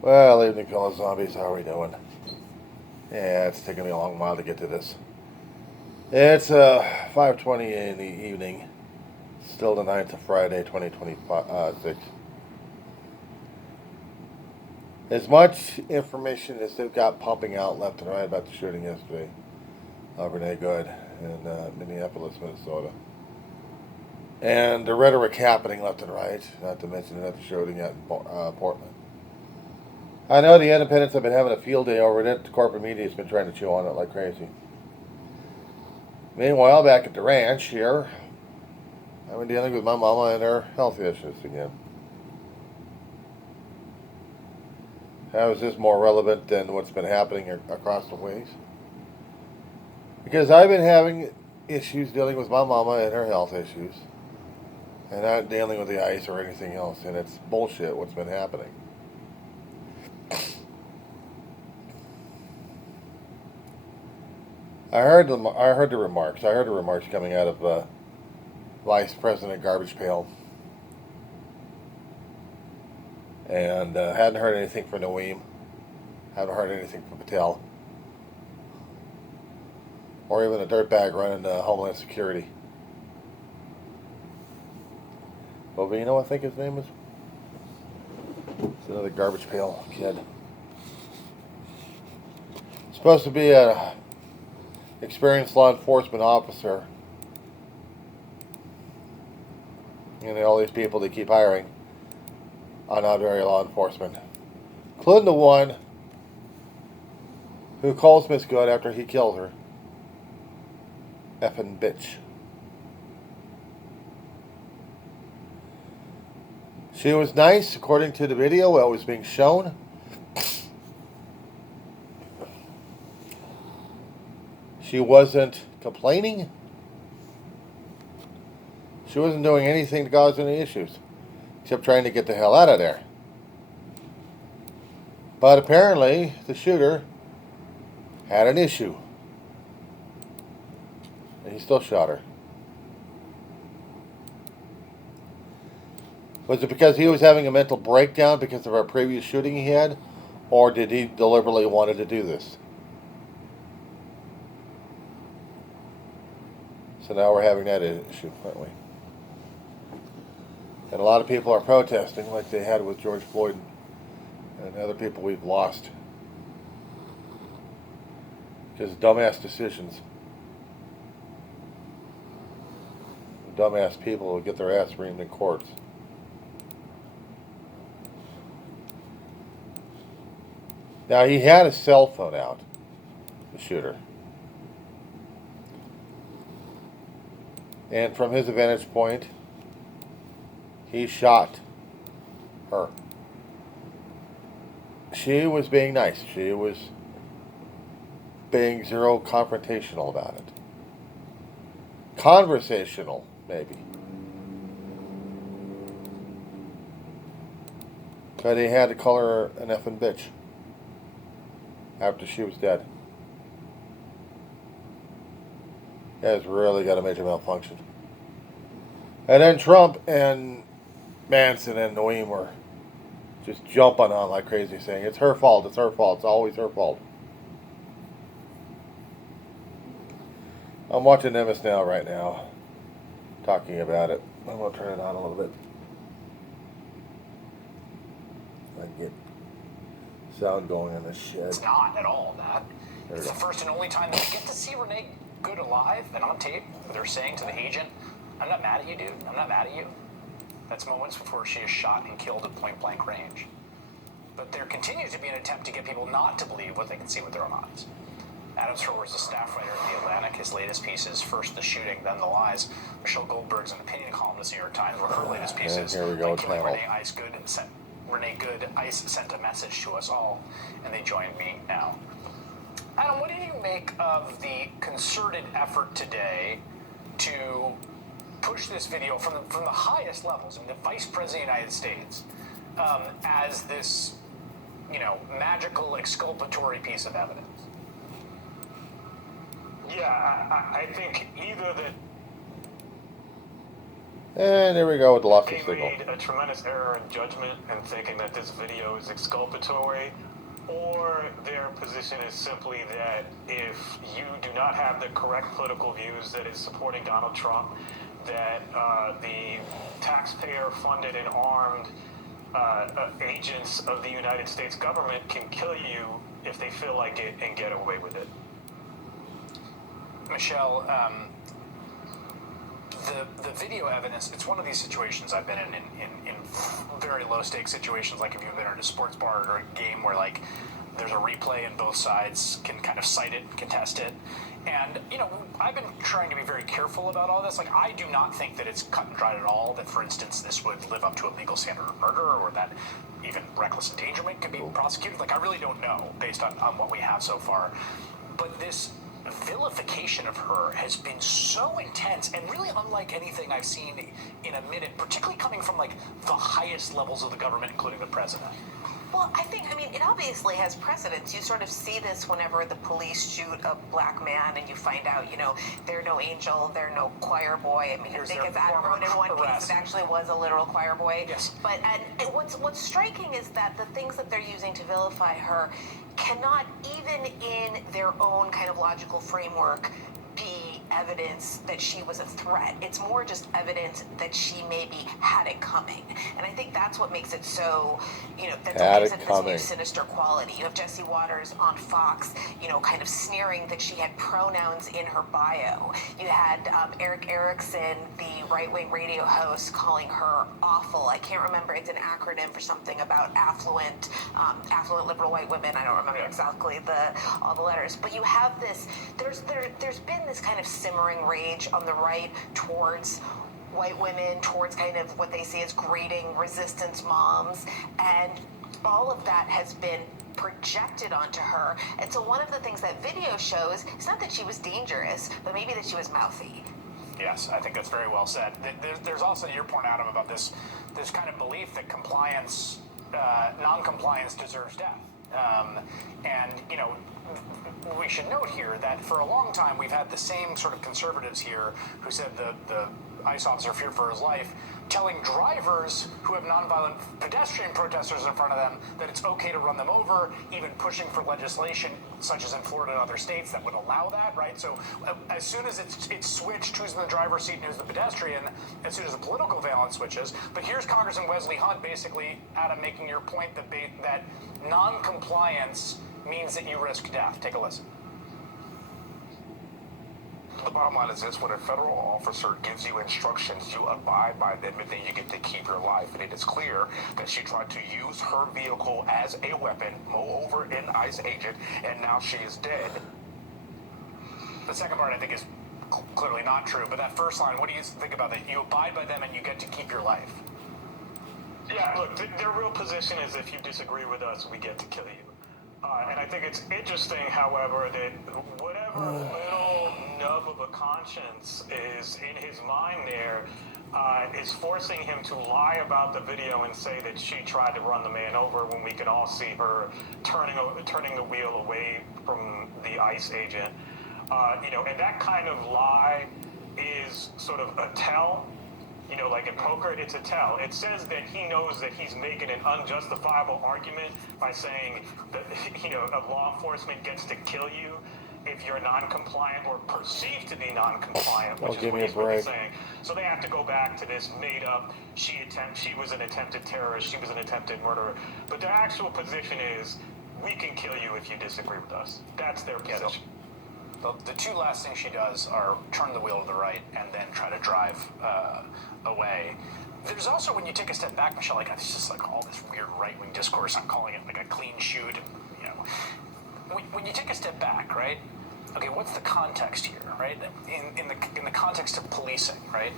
Well, evening, fellow zombies. How are we doing? Yeah, it's taking me a long while to get to this. It's 5:20 in the evening. Still the 9th of Friday, 2026. As much information as they've got pumping out left and right about the shooting yesterday of Renee Good in Minneapolis, Minnesota. And the rhetoric happening left and right, not to mention another shooting at Portland. I know the independents have been having a field day over it. The corporate media has been trying to chew on it like crazy. Meanwhile, back at the ranch here, I've been dealing with my mama and her health issues again. How is this more relevant than what's been happening across the ways? Because I've been having issues dealing with my mama and her health issues, and not dealing with the ice or anything else, and it's bullshit what's been happening. I heard the remarks. I heard the remarks coming out of Vice President Garbage Pail, and hadn't heard anything from Naeem. Haven't heard anything from Patel, or even a dirtbag running Homeland Security. Bovino, I think his name is. It's another garbage pail kid. Supposed to be a experienced law enforcement officer. You know, all these people they keep hiring are not very law enforcement. Including the one who calls Miss Good after he kills her. Effing bitch. She was nice, according to the video that was being shown. She wasn't complaining. She wasn't doing anything to cause any issues, except trying to get the hell out of there. But apparently, the shooter had an issue. And he still shot her. Was it because he was having a mental breakdown because of our previous shooting he had? Or did he deliberately wanted to do this? So now we're having that issue, aren't we? And a lot of people are protesting like they had with George Floyd and other people we've lost. Because dumbass decisions. Dumbass people will get their ass reamed in courts. Now, he had a cell phone out, the shooter. And from his vantage point, he shot her. She was being nice. She was being zero confrontational about it. Conversational, maybe. But he had to call her an effing bitch after she was dead. It's really got a major malfunction. And then Trump and Manson and Naeem were just jumping on like crazy, saying it's her fault, it's her fault, it's always her fault. I'm watching MS Now right now, talking about it. I'm going to turn it on a little bit. I can get sound going in this shit. It's not at all that. It's the first and only time that we get to see Renee Good alive and on tape. They're saying to the agent, I'm not mad at you, dude. I'm not mad at you. That's moments before she is shot and killed at point blank range. But there continues to be an attempt to get people not to believe what they can see with their own eyes. Adam Schroer is a staff writer at The Atlantic. His latest piece is First the Shooting, Then the Lies. Michelle Goldberg's an opinion columnist at the New York Times, where her latest piece is Here we go, killing Renee Good, ICE sent a message to us all, and they join me now. Adam, what do you make of the concerted effort today to push this video from the highest levels, I mean, the Vice President of the United States, as this, magical exculpatory piece of evidence? Yeah, I think either that. And there we go with the loss of They signal. made a tremendous error in judgment in thinking that this video is exculpatory, or their position is simply that if you do not have the correct political views that is supporting Donald Trump, that the taxpayer-funded and armed agents of the United States government can kill you if they feel like it and get away with it. Michelle, the video evidence, it's one of these situations I've been in very low stakes situations, like if you've been in a sports bar or a game where like there's a replay and both sides can kind of cite it, contest it. And, you know, I've been trying to be very careful about all this. Like, I do not think that it's cut and dried at all, that, for instance, this would live up to a legal standard of murder, or that even reckless endangerment could be prosecuted. Like, I really don't know, based on what we have so far. But this vilification of her has been so intense and really unlike anything I've seen in a minute, particularly coming from, like, the highest levels of the government, including the president. Well, I mean, it obviously has precedence. You sort of see this whenever the police shoot a black man and you find out, you know, they're no angel, they're no choir boy. I mean, I think it's Adam wrote in one case it actually was a literal choir boy. Yes. But and what's striking is that the things that they're using to vilify her cannot, even in their own kind of logical framework, be evidence that she was a threat. It's more just evidence that she maybe had it coming. And I think that's what makes it so, you know, that gives it this new sinister quality. You have Jesse Waters on Fox, you know, kind of sneering that she had pronouns in her bio. You had Eric Erickson, the right-wing radio host, calling her awful. I can't remember, it's an acronym for something about affluent liberal white women. I don't remember exactly all the letters. But you have this, there's been this kind of simmering rage on the right towards white women, towards kind of what they see as grading resistance moms, and all of that has been projected onto her. And so one of the things that video shows is not that she was dangerous, but maybe that she was mouthy. Yes, I think that's very well said. There's also your point, Adam, about this kind of belief that compliance, non-compliance deserves death. And, you know, we should note here that for a long time we've had the same sort of conservatives here who said the ICE officer feared for his life, telling drivers who have nonviolent pedestrian protesters in front of them that it's okay to run them over, even pushing for legislation such as in Florida and other states that would allow that, right? So as soon as it's switched, who's in the driver's seat and who's the pedestrian, as soon as the political valence switches. But here's Congressman Wesley Hunt basically, Adam, making your point that non-compliance means that you risk death. Take a listen. The bottom line is this: when a federal officer gives you instructions, you abide by them, and then you get to keep your life. And it is clear that she tried to use her vehicle as a weapon, mow over an ICE agent, and now she is dead. The second part, I think, is clearly not true. But that first line, what do you think about that? You abide by them and you get to keep your life. Yeah, look, their real position is if you disagree with us, we get to kill you. And I think it's interesting, however, that whatever little nub of a conscience is in his mind there is forcing him to lie about the video and say that she tried to run the man over when we can all see her turning the wheel away from the ICE agent. You know, and that kind of lie is sort of a tell. You know, like in poker, it's a tell. It says that he knows that he's making an unjustifiable argument by saying that, you know, law enforcement gets to kill you if you're non-compliant or perceived to be non-compliant, which is what he's really saying. So they have to go back to this made-up, she was an attempted terrorist, she was an attempted murderer. But their actual position is, we can kill you if you disagree with us. That's their position. The two last things she does are turn the wheel to the right and then try to drive away. There's also, when you take a step back, Michelle, like it's just like all this weird right-wing discourse on calling it like a clean shoot. And, you know, when you take a step back, right? Okay, what's the context here, right? In the context of policing, right?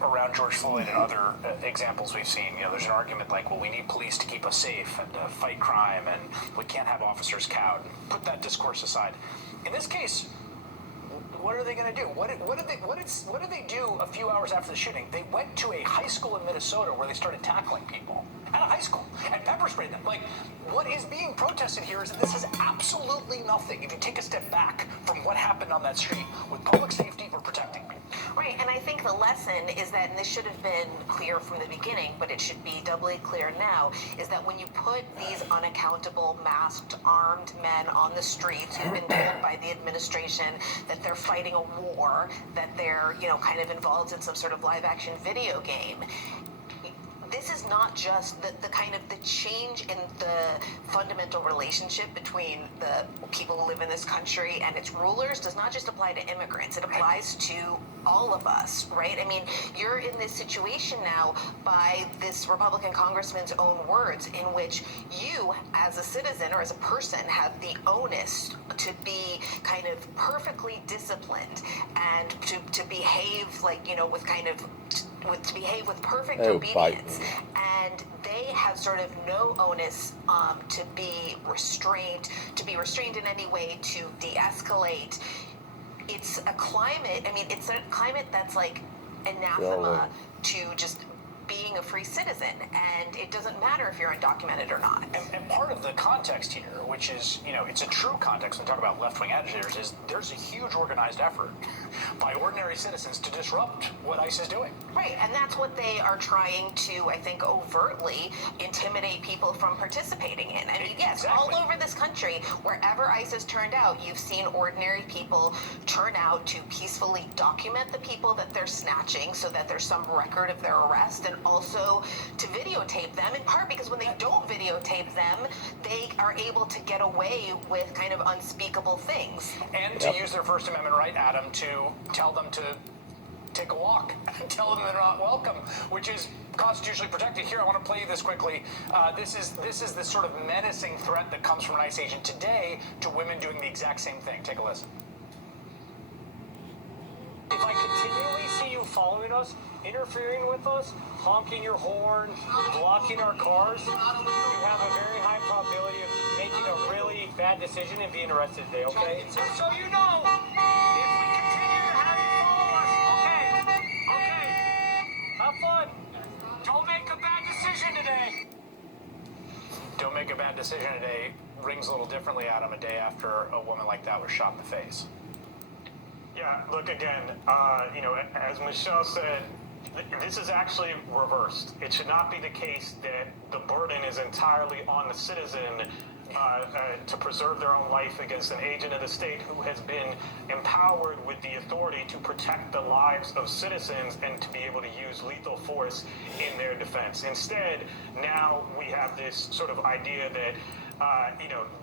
Around George Floyd and other examples we've seen, you know, there's an argument like, well, we need police to keep us safe and to fight crime, and we can't have officers cowed. Put that discourse aside. In this case, what are they going to do? What did they do a few hours after the shooting? They went to a high school in Minnesota where they started tackling people at a high school and pepper sprayed them. Like, what is being protested here is that this is absolutely nothing if you take a step back from what happened on that street with public safety for protecting people. Right, and I think the lesson is that, and this should have been clear from the beginning, but it should be doubly clear now, is that when you put these unaccountable, masked, armed men on the streets who've been told by the administration that they're fighting a war, that they're, kind of involved in some sort of live action video game, this is not just the kind of the change in the fundamental relationship between the people who live in this country and its rulers does not just apply to immigrants. It applies to all of us, right? I mean, you're in this situation now by this Republican congressman's own words, in which you, as a citizen or as a person, have the onus to be kind of perfectly disciplined and to behave like, with kind of to behave with perfect obedience, and they have sort of no onus to be restrained in any way, to de-escalate. It's a climate. I mean, it's a climate that's like anathema to just being a free citizen, and it doesn't matter if you're undocumented or not. And part of the context here, which is, it's a true context when we talk about left-wing agitators, is there's a huge organized effort by ordinary citizens to disrupt what ICE is doing. Right, and that's what they are trying to, I think, overtly intimidate people from participating in. I mean, yes, Exactly. all over this country, wherever ICE has turned out, you've seen ordinary people turn out to peacefully document the people that they're snatching so that there's some record of their arrest, and also to videotape them, in part because when they don't videotape them, they are able to get away with kind of unspeakable things. And to use their First Amendment right, Adam, to tell them to take a walk and tell them they're not welcome, which is constitutionally protected. Here, I want to play you this quickly. This is the sort of menacing threat that comes from an ICE agent today to women doing the exact same thing. Take a listen. If I continually see you following us, interfering with us, honking your horn, blocking our cars, you have a very high probability of making a really bad decision and being arrested today, okay? So you know, if we continue to have you follow us, okay, have fun. Don't make a bad decision today. Don't make a bad decision today rings a little differently, Adam, a day after a woman like that was shot in the face. Yeah, look, again, as Michelle said, this is actually reversed. It should not be the case that the burden is entirely on the citizen to preserve their own life against an agent of the state who has been empowered with the authority to protect the lives of citizens and to be able to use lethal force in their defense. Instead, now we have this sort of idea that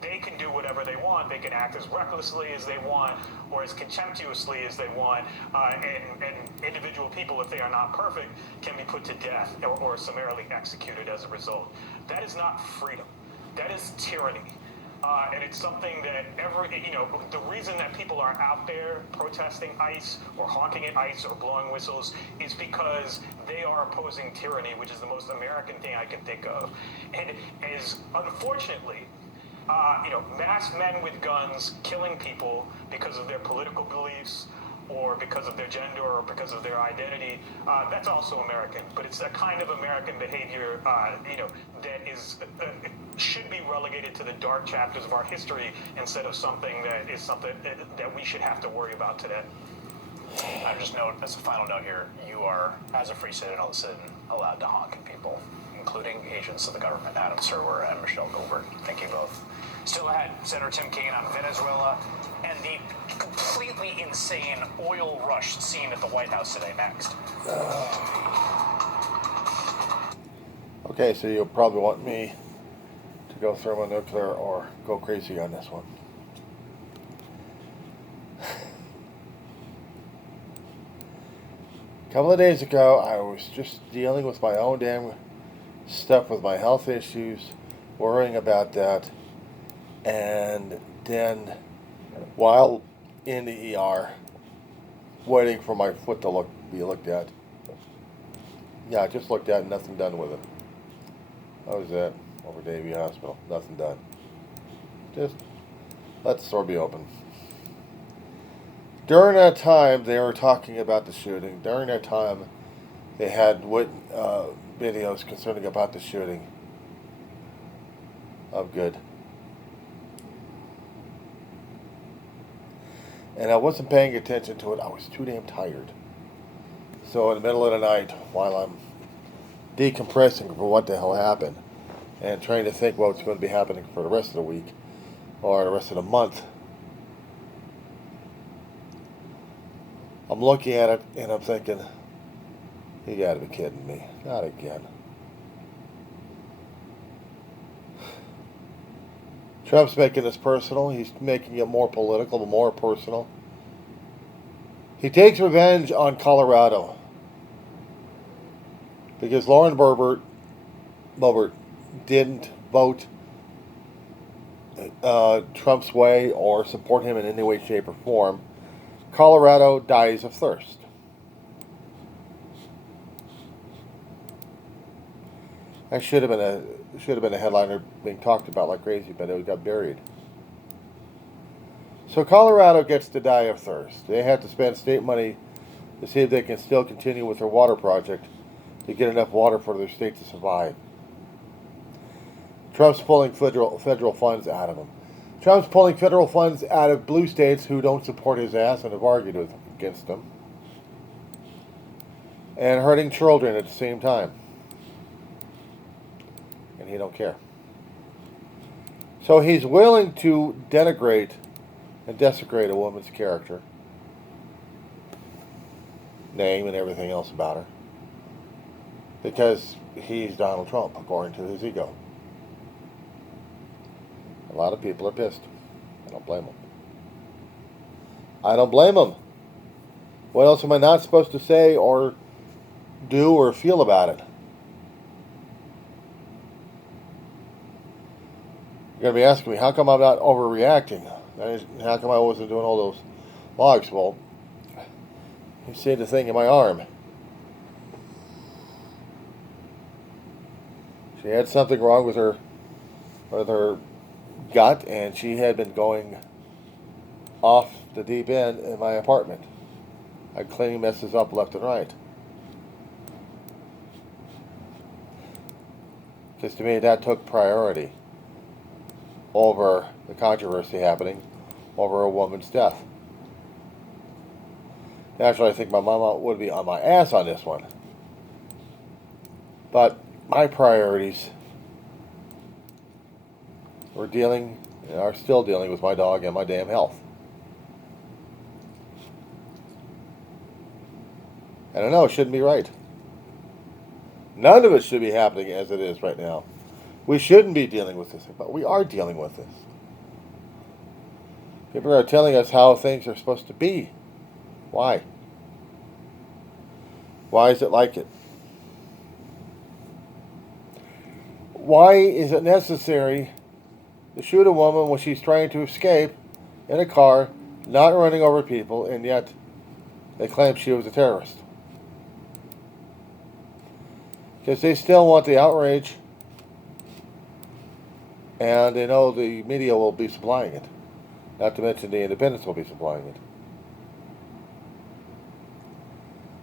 they can do whatever they want. They can act as recklessly as they want or as contemptuously as they want. And individual people, if they are not perfect, can be put to death or summarily executed as a result. That is not freedom. That is tyranny. And it's something that the reason that people are out there protesting ICE or honking at ICE or blowing whistles is because they are opposing tyranny, which is the most American thing I can think of. And as unfortunately, masked men with guns killing people because of their political beliefs or because of their gender or because of their identity, that's also American. But it's a kind of American behavior, that is should be relegated to the dark chapters of our history instead of something that we should have to worry about today. I just note, as a final note here, you are, as a free citizen, allowed to honk at people, including agents of the government, Adam Serwer and Michelle Goldberg. Thank you both. Still ahead, Senator Tim Kaine on Venezuela and the completely insane oil rush scene at the White House today. Next. Okay, so you'll probably want me to go thermonuclear or go crazy on this one. A couple of days ago, I was just dealing with my own damn stuff with my health issues, worrying about that, and then while in the ER, waiting for my foot to be looked at. Yeah, just looked at, nothing done with it. That was it. Over to Davie Hospital, nothing done. Just let the store be open. During that time, they were talking about the shooting. During that time, they had videos concerning about the shooting of Good. And I wasn't paying attention to it. I was too damn tired. So in the middle of the night, while I'm decompressing from what the hell happened and trying to think what's going to be happening for the rest of the week or the rest of the month, I'm looking at it and I'm thinking, you gotta be kidding me. Not again. Trump's making this personal. He's making it more political, but more personal. He takes revenge on Colorado because Lauren Boebert didn't vote Trump's way or support him in any way, shape, or form. Colorado dies of thirst. That should have been a headliner being talked about like crazy, but it got buried. So Colorado gets to die of thirst. They have to spend state money to see if they can still continue with their water project to get enough water for their state to survive. Trump's pulling federal funds out of them. Trump's pulling federal funds out of blue states who don't support his ass and have argued against him. And hurting children at the same time. And he don't care. So he's willing to denigrate and desecrate a woman's character, name, and everything else about her, because he's Donald Trump, according to his ego. A lot of people are pissed. I don't blame them. I don't blame them. What else am I not supposed to say or do or feel about it? You're going to be asking me, how come I'm not overreacting? How come I wasn't doing all those logs? Well, you see the thing in my arm. She had something wrong with her gut, and she had been going off the deep end in my apartment. I'd cleaning messes up left and right. Because to me, that took priority over the controversy happening over a woman's death. Naturally, I think my mama would be on my ass on this one. But my priorities are still dealing with my dog and my damn health. And I know it shouldn't be right. None of it should be happening as it is right now. We shouldn't be dealing with this, but we are dealing with this. People are telling us how things are supposed to be. Why? Why is it like it? Why is it necessary to shoot a woman when she's trying to escape in a car, not running over people, and yet they claim she was a terrorist? Because they still want the outrage, and they know the media will be supplying it. Not to mention the independents will be supplying it.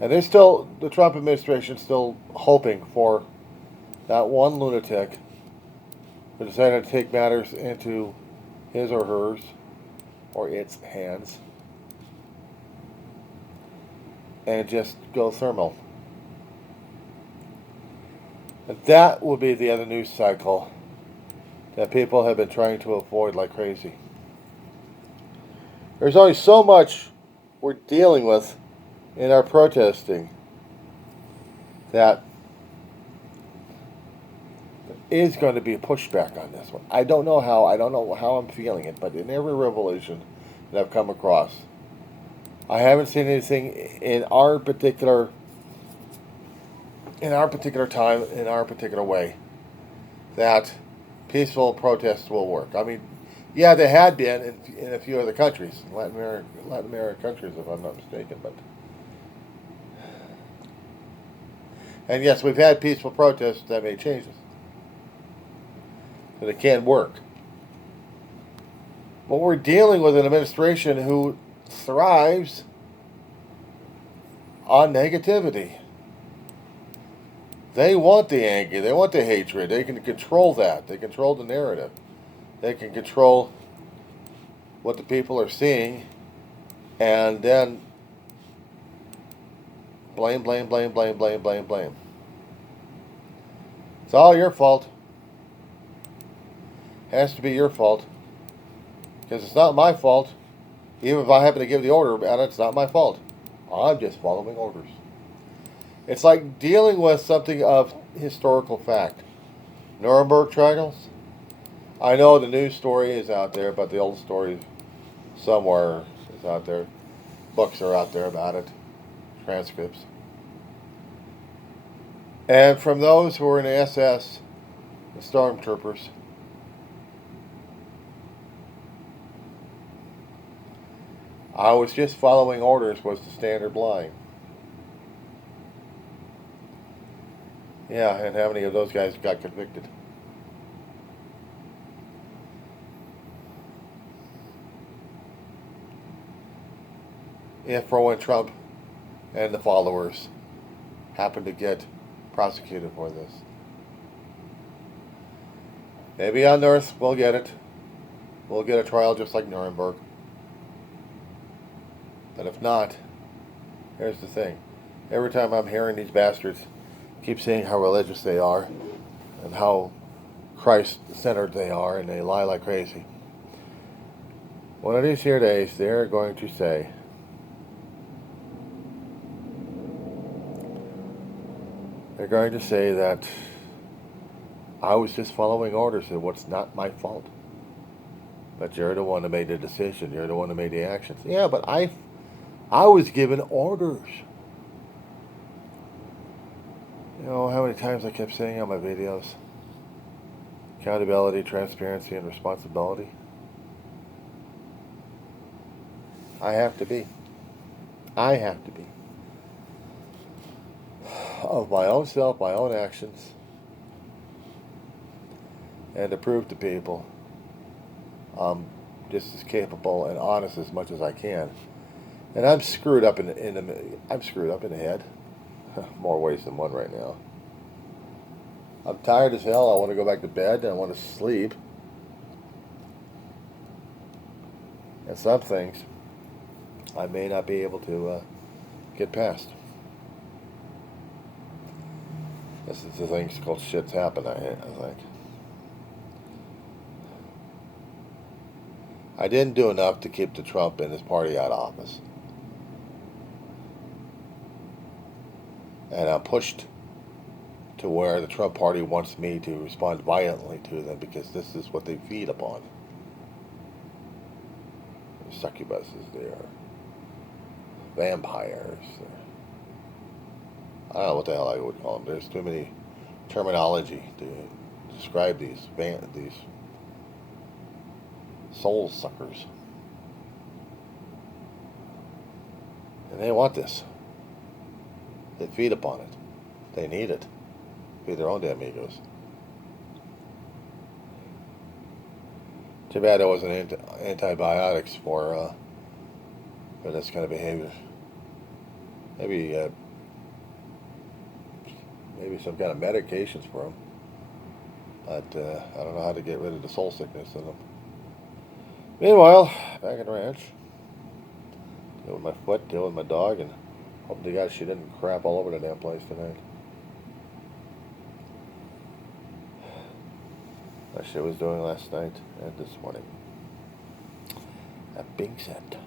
And the Trump administration is still hoping for that one lunatic who decided to take matters into his or hers, or its hands, and just go thermal. And that will be the other news cycle that people have been trying to avoid like crazy. There's only so much we're dealing with in our protesting that is going to be a pushback on this one. I don't know how I'm feeling it, but in every revolution that I've come across, I haven't seen anything in our particular time, in our particular way, that peaceful protests will work. I mean, yeah, they had been in a few other countries, Latin American countries, if I'm not mistaken, but. And yes, we've had peaceful protests that made changes. But it can work. But we're dealing with an administration who thrives on negativity. They want the anger. They want the hatred. They can control that. They control the narrative. They can control what the people are seeing and then blame, blame, blame, blame, blame, blame, blame. It's all your fault. Has to be your fault. Because it's not my fault. Even if I happen to give the order about it, it's not my fault. I'm just following orders. It's like dealing with something of historical fact. Nuremberg trials. I know the news story is out there, but the old story somewhere is out there. Books are out there about it. Transcripts. And from those who were in the SS, the stormtroopers, I was just following orders was the standard line. Yeah, and how many of those guys got convicted? If for when Trump and the followers happen to get prosecuted for this. Maybe on Earth we'll get it. We'll get a trial just like Nuremberg. But if not, here's the thing. Every time I'm hearing these bastards keep saying how religious they are and how Christ-centered they are, and they lie like crazy. One of these here days, they're going to say, that I was just following orders and what's not my fault. But you're the one that made the decision. You're the one that made the actions. Yeah, but I was given orders. You know how many times I kept saying on my videos? Accountability, transparency, and responsibility. I have to be. Of my own self, my own actions. And to prove to people I'm just as capable and honest as much as I can. And I'm screwed up in the head. More ways than one right now. I'm tired as hell. I want to go back to bed. I want to sleep. And some things I may not be able to get past. This is the thing called shit's happen, I think. I didn't do enough to keep the Trump and his party out of office. And I'm pushed to where the Trump party wants me to respond violently to them because this is what they feed upon. They're succubuses, they're vampires. I don't know what the hell I would call them. There's too many terminology to describe these soul suckers. And they want this. They feed upon it. They need it. Feed their own damn egos. Too bad there wasn't antibiotics for this kind of behavior. Maybe some kind of medications for them. But I don't know how to get rid of the soul sickness in them. Meanwhile, back at the ranch, deal with my foot, deal with my dog, and hope to God she didn't crap all over the damn place tonight. Like she was doing last night and this morning. That being said,